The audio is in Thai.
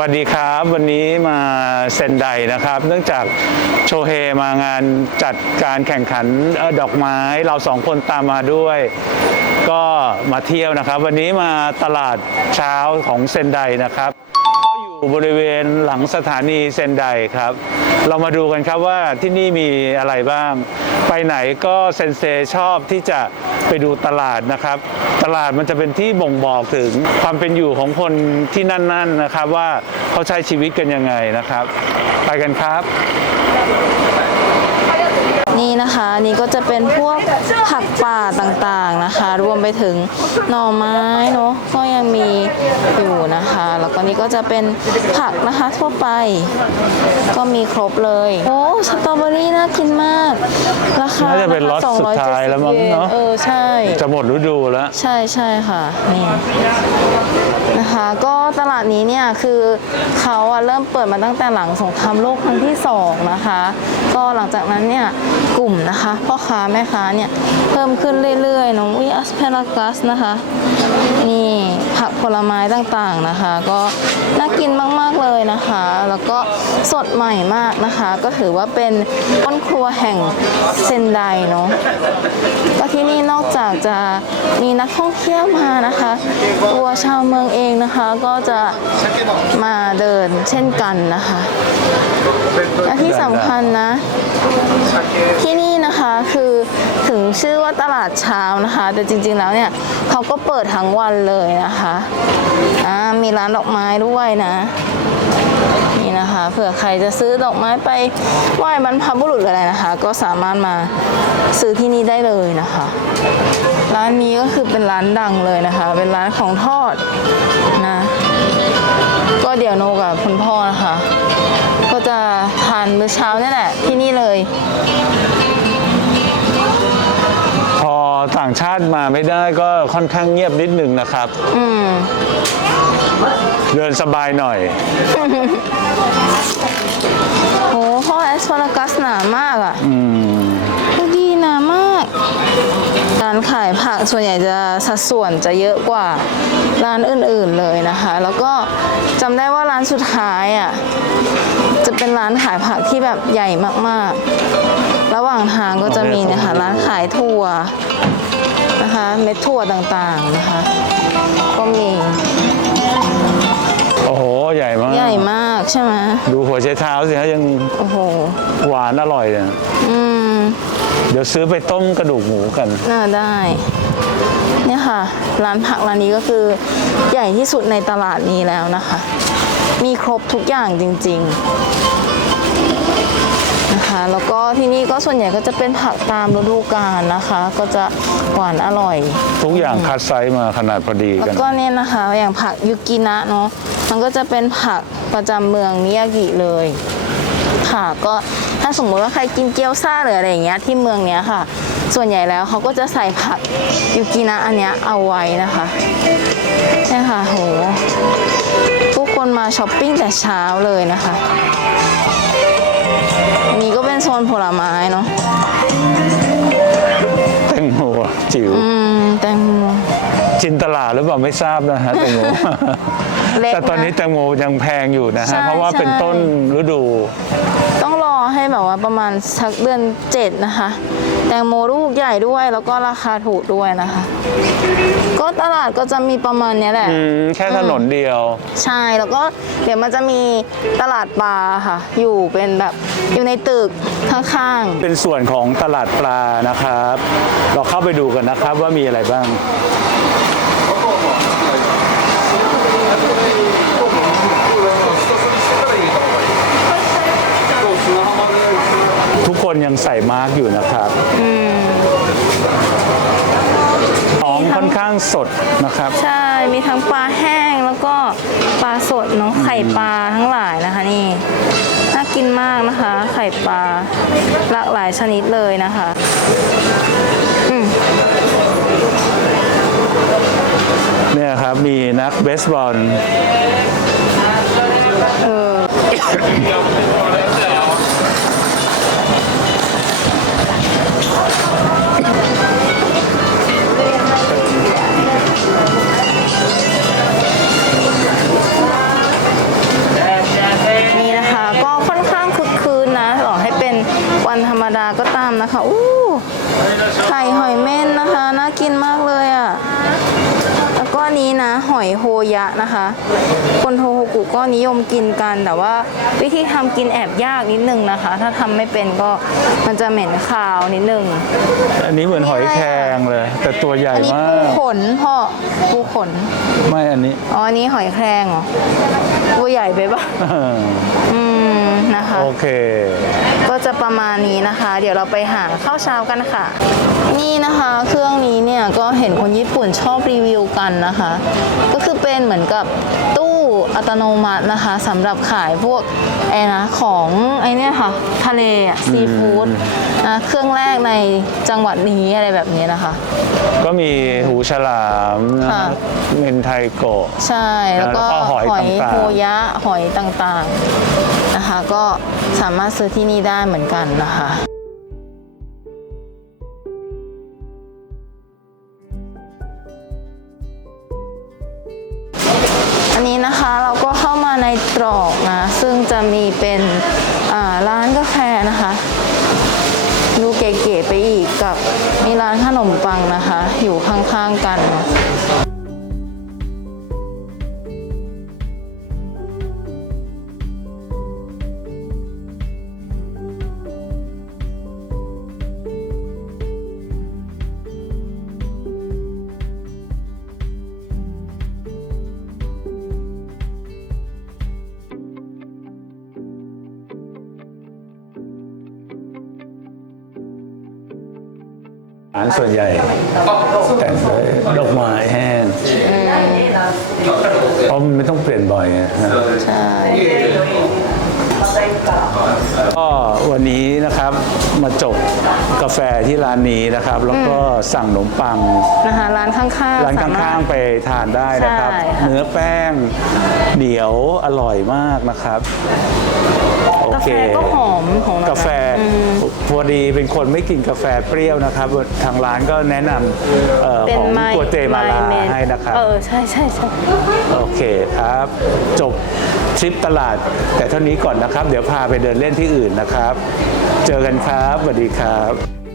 วัสดีครับ วันนี้มาเซนไดนะครับ เนื่องจากโชเฮมางานจัดการแข่งขันออดอกไม้เราสองคนตามมาด้วย ก็มาเที่ยวนะครับ วันนี้มาตลาดเช้าของเซนไดนะครับ อยู่บริเวณหลังสถานีเซนไดครับ เรามาดูกันครับว่าที่นี่มีอะไรบ้าง ไปไหนก็เซนเซชอบที่จะไปดูตลาดนะครับ ตลาดมันจะเป็นที่บ่งบอกถึงความเป็นอยู่ของคนที่นั่นๆนะครับ ว่าเขาใช้ชีวิตกันยังไงนะครับ ไปกันครับ นี่นะคะนี่ก็จะเป็นพวกผักป่าต่างๆนะคะ รวมไปถึงหน่อไม้เนาะก็ยังมีอยู่นะคะ แล้วก็นี่ก็จะเป็นผักนะคะทั่วไป ก็มีครบเลย โอ้สตรอเบอรี่น่ากินมากราคาน่าจะเป็นล็อตสุดท้ายแล้วมั้งเนอะเออใช่ จะหมดฤดูแล้ว ใช่ใช่ค่ะนี่นะคะก็ตลาดนี้เนี่ยคือเขาอะเริ่มเปิดมาตั้งแต่หลังสงครามโลกครั้งที่สองนะคะ ก็หลังจากนั้นเนี่ยกลุ่มนะคะพ่อค้าแม่ค้าเนี่ยเพิ่มขึ้นเรื่อยๆน้องวิอัสเพลากัสนะคะนี่ผักผลไม้ต่างๆนะคะ ก็น่ากินมากๆเลยนะคะ แล้วก็สดใหม่มากนะคะ ก็ถือว่าเป็นต้นครัวแห่งเซนไดเนาะก็ที่นี่นอกจากจะมีนักท่องเที่ยวมานะคะตัวชาวเมืองเองนะคะก็จะมาเดินเช่นกันนะคะและที่สำคัญนะที่นี่ นะคะคือถึงชื่อว่าตลาดเช้านะคะ แต่จริงๆแล้วเนี่ยเขาก็เปิดทั้งวันเลยนะคะอ่ามีร้านดอกไม้ด้วยนะนี่นะคะเผื่อใครจะซื้อดอกไม้ไปไหว้บรรพบุรุษอะไรนะคะ ก็สามารถมาซื้อที่นี่ได้เลยนะคะ ร้านนี้ก็คือเป็นร้านดังเลยนะคะ เป็นร้านของทอดนะก็เดี๋ยวโนกับคุณพ่อนะคะ ก็จะทานมื้อเช้านี่แหละที่นี่เลย ต่างชาติมาไม่ได้ก็ค่อนข้างเงียบนิดหนึ่งนะครับ อืม เดินสบายหน่อย โหพ่อแอสพารากัสหนามากอะอืมดูดีหนามาก การขายผักส่วนใหญ่จะสัดส่วนจะเยอะกว่าร้านอื่นๆเลยนะคะ แล้วก็จำได้ว่าร้านสุดท้ายอะจะเป็นร้านขายผักที่แบบใหญ่มากๆ ระหว่างทางก็จะมีนะคะร้านขายถั่ว นะคะเม็ดถั่วต่างๆนะคะ ก็มีโอ้โห ใหญ่มาก ใหญ่มากใช่ไหมดูหัวใช้เท้าสิฮะยังโอ้โหหวานอร่อยเลยอืมเดี๋ยวซื้อไปต้มกระดูกหมูกันน่าได้ เนี่ยค่ะ ร้านผักร้านนี้ก็คือใหญ่ที่สุดในตลาดนี้แล้วนะคะ มีครบทุกอย่างจริงๆนะคะ แล้วก็ที่นี่ก็ส่วนใหญ่ก็จะเป็นผักตามฤดูกาลนะคะ ก็จะหวานอร่อย ทุกอย่างคัดไซส์มาขนาดพอดีแล้วกันก็เนี่ยนะคะ อย่างผักยูกินะเนาะมันก็จะเป็นผักประจำเมืองมิยากิเลย ค่ะก็ถ้าสมมุติว่าใครกินเกี๊ยวซ่าหรืออะไรอย่างเงี้ยที่เมืองเนี้ยค่ะ ส่วนใหญ่แล้วเขาก็จะใส่ผักยูกินะอันเนี้ยเอาไว้นะคะเนี่ยค่ะโหผู้คนมาช้อปปิ้งแต่เช้าเลยนะคะ อันนี้ก็เป็นโซนผลไม้เนาะแตงโมจิ๋ว อืมแตงโม จินตลาดหรือเปล่าไม่ทราบนะฮะแตงโม เล็กนะแต่ตอนนี้แตงโมยังแพงอยู่นะใช่ฮะ เพราะว่าเป็นใช่ ต้นฤดู ต้องรอให้แบบว่าประมาณสักเดือนเจ็ดนะคะ แตงโมลูกใหญ่ด้วยแล้วก็ราคาถูกด้วยนะคะก็ ตลาดก็จะมีประมาณเนี้ยแหละ อืมแค่ถนนเดียว ใช่ แล้วก็เดี๋ยวมันจะมีตลาดปลาค่ะ อยู่เป็นแบบอยู่ในตึกข้างเป็นส่วนของตลาดปลานะครับ เราเข้าไปดูกันนะครับว่ามีอะไรบ้าง ทุกคนยังใส่มาร์กอยู่นะครับของ ค่อนข้างสดนะครับๆใช่ มีทั้งปลาแห้งแล้วก็ปลาสดเนาะไข่ปลาทั้งหลายนะคะนี่น่ากินมากนะคะ ไข่ปลาหลากหลายชนิดเลยนะคะอืมเนี่ยครับมีนักเบสบอลเออ นะคะอู้ไข่หอยเม่นนะคะน่ากินมากเลยอะ่ะแล้วก็อันนี้นะหอยโฮยะนะคะ คนโทโฮกุก็นิยมกินกัน แต่ว่าวิธีทำกินแอบยากนิดนึงนะคะ ถ้าทำไม่เป็นก็มันจะเหม็นคาวนิดนึงอันนี้เหมือนหอยแครงเลย แต่ตัวใหญ่อันนี้มาปูกขนพ่อปูขน ไม่อันนี้อ๋ออันนี้หอยแครงเหรอตัวใหญ่ไปปะอืม นะคะ โอเค ก็จะประมาณนี้นะคะ เดี๋ยวเราไปหาข้าวเช้ากันค่ะ นี่นะคะเครื่องนี้เนี่ยก็เห็นคนญี่ปุ่นชอบรีวิวกันนะคะ ก็คือเป็นเหมือนกับตู้ อัตโนมัตินะคะสำหรับขายพวกไอ้นะของไอ้เนี่ยค่ะทะเลอะซีฟู้ดนะเครื่องแรกในจังหวัดนี้อะไรแบบนี้นะคะ ก็มีหูฉลามนะค่ะ เมนไทโกะ ใช่แล้วก็แล้วก็หอยต่างๆโฮยะหอยต่างๆนะคะ ก็สามารถซื้อที่นี่ได้เหมือนกันนะคะ อันนี้นะคะเราก็เข้ามาในตรอกนะ ซึ่งจะมีเป็นร้านกาแฟนะคะ ดูเก๋ๆไปอีกกับมีร้านขนมปังนะคะ อยู่ข้างๆกัน อาหารส่วนใหญ่แต่งด้วยดอกไม้แห้งเพราะมันไม่ต้องเปลี่ยนบ่อยไงนะใช่ ก็วันนี้นะครับมาจบกาแฟที่ร้านนี้นะครับ แล้วก็สั่งขนมปังนะคะร้านข้างๆร้านสมข้างรถๆไปทานได้นะครับใช่ค่ะเนื้อแป้งเหนียวอร่อยมากนะครับโอกาเคแฟก็หอมของเรานะกาแฟอืมพอดีเป็นคนไม่กินกาแฟเปรี้ยวนะครับ ทางร้านก็แนะนำเอ่อเป็นของไมกัวเตมาลาไมเมนให้นะครับ เออใช่ใช่ใช่โอเคครับ จบ ทริปตลาด แต่เท่านี้ก่อนนะครับ เดี๋ยวพาไปเดินเล่นที่อื่นนะครับ เจอกันครับสวัสดีครับ